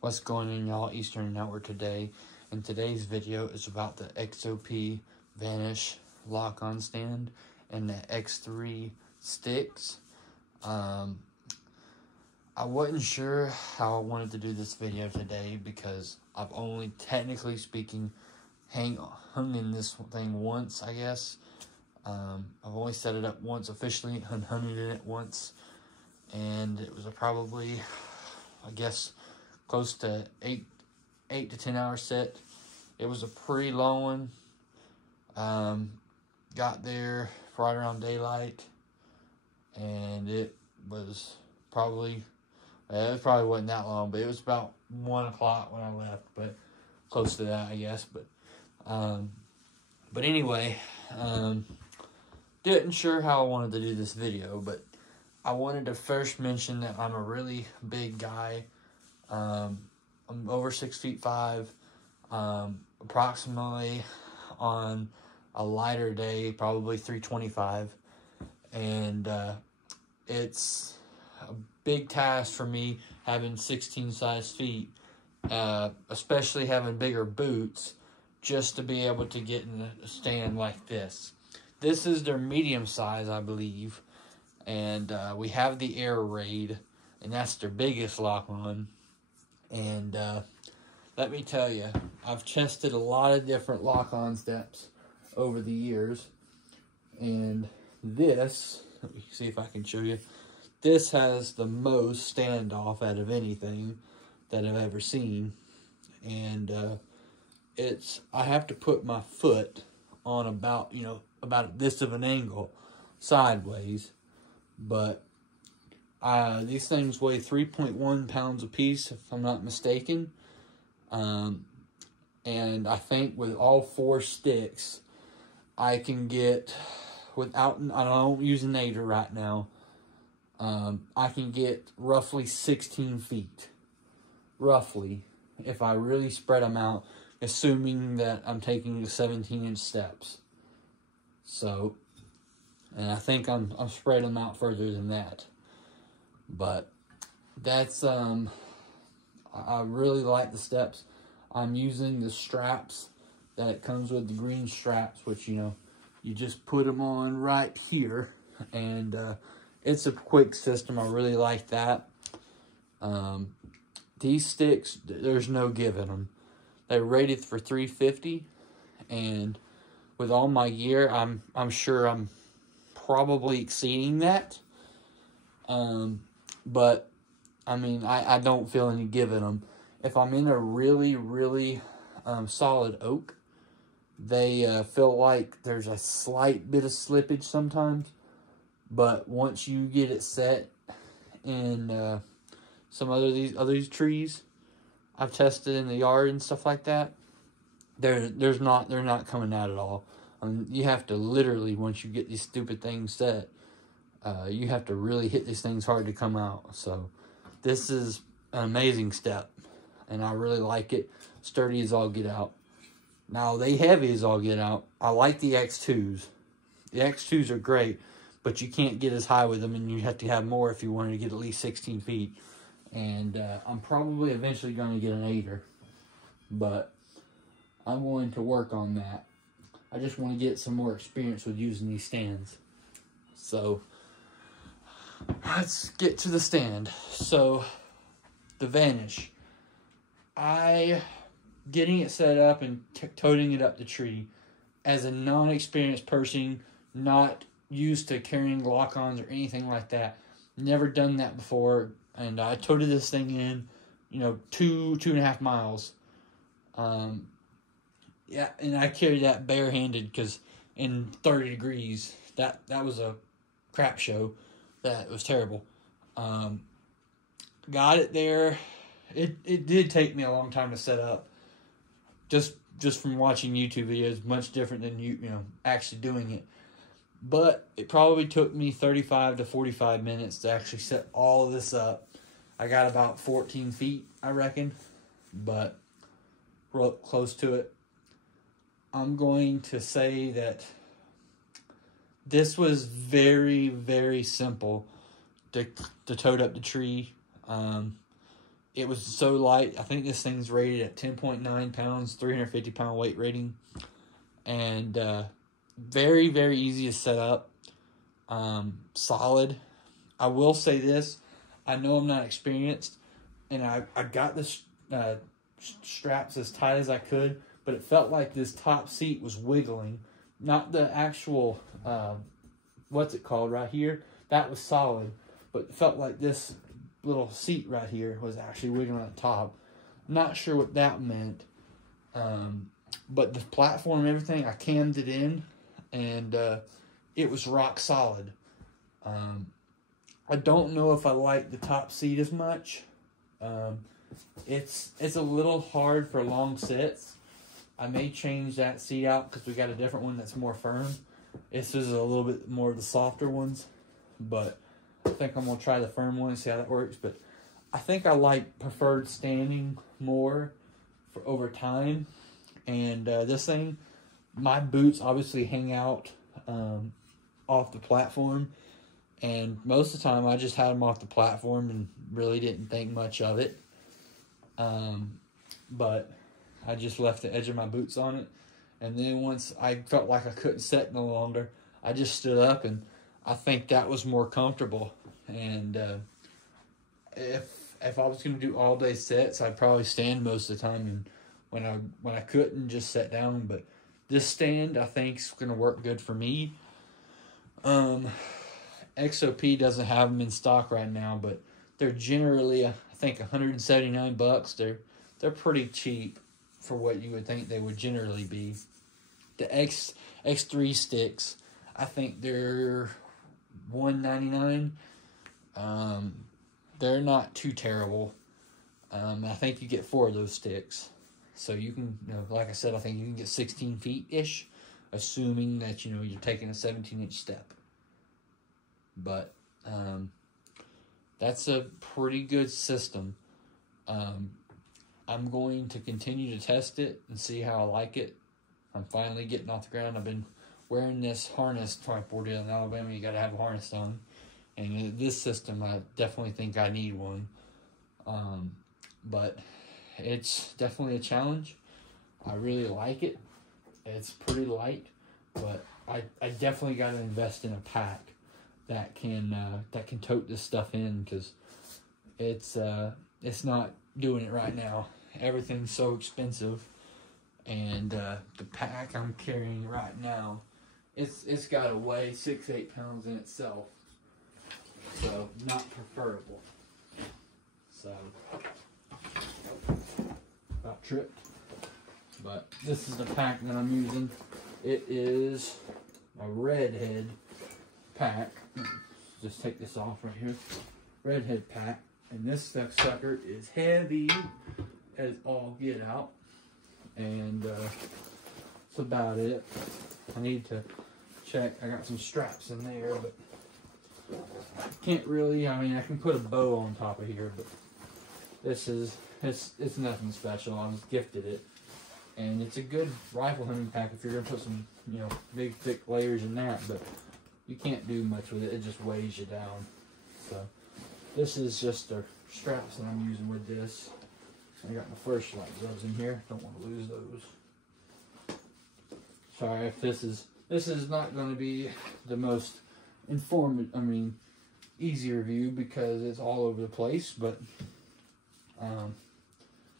What's going on, y'all? Eastern Network today. And today's video is about the XOP vanish lock-on stand and the X3 sticks. I wasn't sure how I wanted to do this video today because I've only, technically speaking, hung in this thing once, I guess. I've only set it up once officially and hung in it once, and it was probably, I guess, close to 8 to 10 hour set. It was a pretty long one. Got there right around daylight, and it probably wasn't that long, but it was about 1 o'clock when I left, but close to that, I guess. But anyway, didn't sure how I wanted to do this video, but I wanted to first mention that I'm a really big guy. I'm over 6'5", approximately on a lighter day, probably 325, and it's a big task for me having 16 size feet, especially having bigger boots, just to be able to get in a stand like this. This is their medium size, I believe, and we have the Air Raid, and that's their biggest lock-on. And let me tell you, I've tested a lot of different lock-on steps over the years, and this, let me see if I can show you, this has the most standoff out of anything that I've ever seen. And I have to put my foot on about this of an angle sideways, but these things weigh 3.1 pounds a piece, if I'm not mistaken. And I think with all 4 sticks, I can get, I don't use an aider right now, I can get roughly 16 feet. Roughly, if I really spread them out, assuming that I'm taking the 17-inch steps. So, and I think I'm spreading them out further than that. But that's, I really like the steps. I'm using the straps that it comes with, the green straps, which, you just put them on right here. And it's a quick system. I really like that. These sticks, there's no giving them. They're rated for 350, and with all my gear, I'm sure I'm probably exceeding that. But I mean, I don't feel any giving them. If I'm in a really solid oak, they feel like there's a slight bit of slippage sometimes. But once you get it set in some other trees I've tested in the yard and stuff like that, they're not coming out at all. You have to literally, once you get these stupid things set, you have to really hit these things hard to come out. So this is an amazing step, and I really like it. Sturdy as all get out. Now, they heavy as all get out. I like the X2s. The X2s are great, but you can't get as high with them, and you have to have more if you wanted to get at least 16 feet. And I'm probably eventually going to get an aider, but I'm going to work on that. I just want to get some more experience with using these stands. So let's get to the stand. So the vanish, getting it set up and toting it up the tree, as a non-experienced person, not used to carrying lock-ons or anything like that, never done that before, and I toted this thing in, 2.5 miles. Yeah, and I carried that barehanded because in 30 degrees, that was a crap show. That was terrible. Got it there. It did take me a long time to set up. Just from watching YouTube videos, much different than actually doing it. But it probably took me 35 to 45 minutes to actually set all of this up. I got about 14 feet, I reckon, but real close to it. I'm going to say that this was very simple to tote up the tree. it was so light. I think this thing's rated at 10.9 pounds, 350-pound weight rating. And very, very easy to set up. Solid. I will say this. I know I'm not experienced, and I got the straps as tight as I could, but it felt like this top seat was wiggling. Not the actual, what's it called right here? That was solid, but it felt like this little seat right here was actually wiggling on the top. I'm not sure what that meant. But the platform and everything, I cammed it in, and it was rock solid. I don't know if I like the top seat as much. It's a little hard for long sits. I may change that seat out because we got a different one that's more firm. This is a little bit more of the softer ones, but I think I'm going to try the firm one and see how that works. But I think I preferred standing more for over time. And this thing, my boots obviously hang out off the platform. And most of the time, I just had them off the platform and really didn't think much of it. But I just left the edge of my boots on it. And then once I felt like I couldn't sit no longer, I just stood up, and I think that was more comfortable. And if I was going to do all-day sets, I'd probably stand most of the time, and when I couldn't, just sit down. But this stand, I think, is going to work good for me. XOP doesn't have them in stock right now, but they're generally, I think, $179. They're pretty cheap for what you would think they would generally be. The X3 sticks, I think they're $199. They're not too terrible. I think you get 4 of those sticks. So you can, like I said, I think you can get 16 feet-ish, assuming that, you're taking a 17-inch step. But that's a pretty good system. I'm going to continue to test it and see how I like it. I'm finally getting off the ground. I've been wearing this harness twice in Alabama. You got to have a harness on. And this system, I definitely think I need one. But it's definitely a challenge. I really like it. It's pretty light, but I definitely got to invest in a pack that can tote this stuff in, because it's not doing it right now. Everything's so expensive, and the pack I'm carrying right now, it's got to weigh 6-8 pounds in itself, so not preferable. So about tripped, but this is the pack that I'm using. It is a redhead pack. Just take this off right here. Redhead pack, and this sucker is heavy as all get out, and that's about it. I need to check. I got some straps in there, but can't really. I mean, I can put a bow on top of here, but this is it's nothing special. I was gifted it, and it's a good rifle hunting pack if you're gonna put some big thick layers in that, but you can't do much with it. It just weighs you down. So this is just the straps that I'm using with this. I got my flashlight gloves in here. Don't want to lose those. Sorry if this is not going to be the most informative, easy review, because it's all over the place, but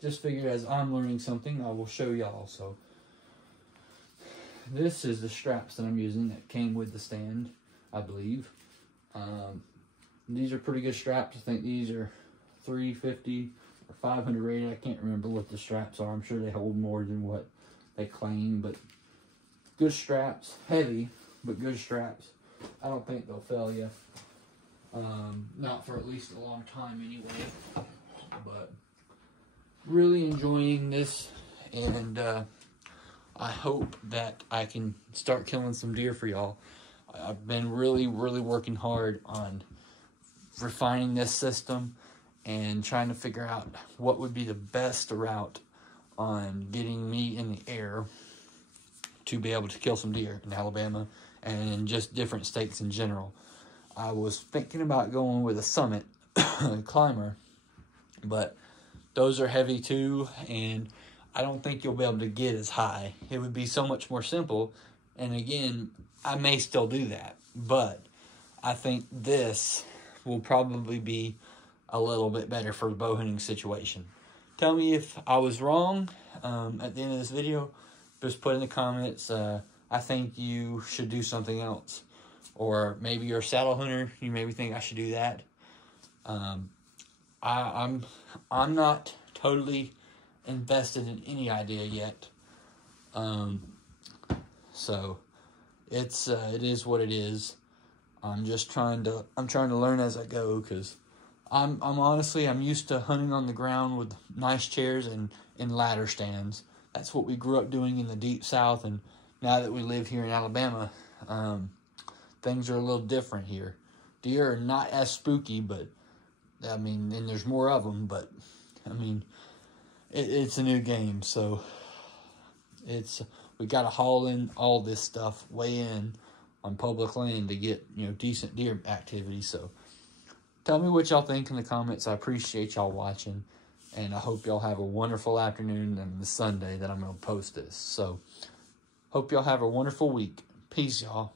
just figured as I'm learning something, I will show y'all. So this is the straps that I'm using that came with the stand, I believe. These are pretty good straps. I think these are 350 or 500 rated. I can't remember what the straps are. I'm sure they hold more than what they claim, but good straps. Heavy, but good straps. I don't think they'll fail you. Not for at least a long time anyway. But really enjoying this, and I hope that I can start killing some deer for y'all. I've been really, really working hard on refining this system and trying to figure out what would be the best route on getting me in the air to be able to kill some deer in Alabama and in just different states in general. I was thinking about going with a Summit climber, but those are heavy too, and I don't think you'll be able to get as high. It would be so much more simple, and again, I may still do that, but I think this will probably be a little bit better for the bow hunting situation. Tell me if I was wrong at the end of this video. Just put in the comments, I think you should do something else. Or maybe you're a saddle hunter, you maybe think I should do that. I'm not totally invested in any idea yet. So it is what it is. I'm trying to learn as I go, because I'm honestly used to hunting on the ground with nice chairs and ladder stands. That's what we grew up doing in the deep South, and now that we live here in Alabama, things are a little different here. Deer are not as spooky, but I mean, and there's more of them, but I mean, it's a new game, so we got to haul in all this stuff way in on public land to get, you know, decent deer activity. So tell me what y'all think in the comments. I appreciate y'all watching, and I hope y'all have a wonderful afternoon and the Sunday that I'm going to post this. So hope y'all have a wonderful week. Peace, y'all.